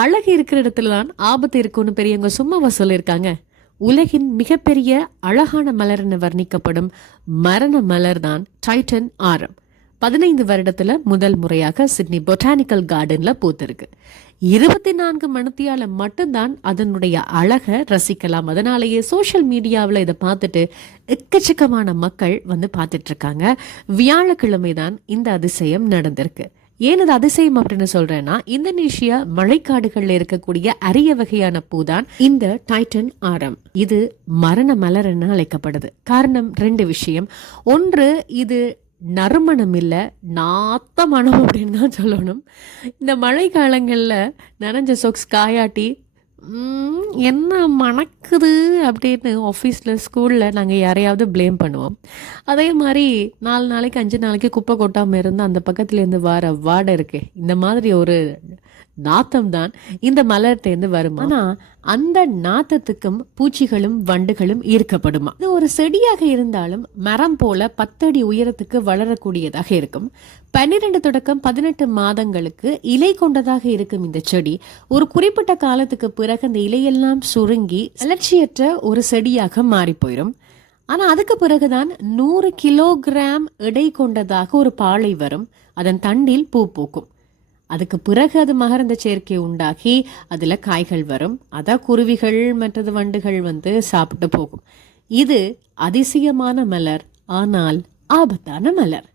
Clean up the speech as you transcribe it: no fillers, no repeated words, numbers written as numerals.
அழகு இருக்கிற இடத்துல தான் ஆபத்து இருக்கும்னு பெரியவங்க சும்மாவா சொல்லியிருக்காங்க. உலகின் மிகப்பெரிய அழகான மலர்னு வர்ணிக்கப்படும் மரண மலர் தான் டைட்டன் ஆரம். 15 வருடத்துல முதல் முறையாக சிட்னி பொட்டானிக்கல் கார்டன்ல பூத்திருக்கு. 24 மணித்தியால மட்டும்தான் அதனுடைய அழக ரசிக்கலாம். அதனாலேயே சோசியல் மீடியாவில் இதை பார்த்துட்டு எக்கச்சக்கமான மக்கள் வந்து பார்த்துட்டு இருக்காங்க. வியாழக்கிழமை தான் இந்த அதிசயம் நடந்திருக்கு. ஏன் அது அதிசயம் அப்படின்னு சொல்றேன்னா, இந்தோனேஷியா மழைக்காடுகள்ல இருக்கக்கூடிய அரிய வகையான பூதான் இந்த டைட்டன் ஆரம். இது மரண மலர் என அழைக்கப்படுது. காரணம் 2 விஷயம். ஒன்று, இது நறுமணம் இல்லை, நாத்த மனம் அப்படின்னு தான் சொல்லணும். இந்த மழை காலங்களில் நனைஞ்ச சொக்ஸ் காயாட்டி என்ன மணக்குது அப்படின்னு ஆஃபீஸில் ஸ்கூலில் நாங்கள் யாரையாவது ப்ளேம் பண்ணுவோம். அதே மாதிரி 4 நாளைக்கு 5 நாளைக்கு குப்பை கொட்டாமல் இருந்து அந்த பக்கத்துலேருந்து வர வாடை இருக்கு, இந்த மாதிரி ஒரு நாத்தம் தான் இந்த மலர்கிட்டேருந்து வருமா. ஆனால் அந்த நாத்தத்துக்கும் பூச்சிகளும் வண்டுகளும் ஈர்க்கப்படுமா. இது ஒரு செடியாக இருந்தாலும் மரம் போல 10 அடி உயரத்துக்கு வளரக்கூடியதாக இருக்கும். 12 தொடக்கம் 18 மாதங்களுக்கு இலை கொண்டதாக இருக்கும் இந்த செடி ஒரு குறிப்பிட்ட காலத்துக்கு பிறகு அந்த இலையெல்லாம் சுருங்கி வளர்ச்சியற்ற ஒரு செடியாக மாறி போயிடும். ஆனா அதுக்கு பிறகுதான் 100 கிலோகிராம் எடை கொண்டதாக ஒரு பாளை வரும். அதன் தண்டில் பூ பூக்கும். அதுக்கு பிறகு அது மகரந்த சேர்க்கை உண்டாகி அதுல காய்கள் வரும். அதான் குருவிகள் மற்றது வண்டுகள் வந்து சாப்பிட்டு போகும். இது அதிசயமான மலர், ஆனால் ஆபத்தான மலர்.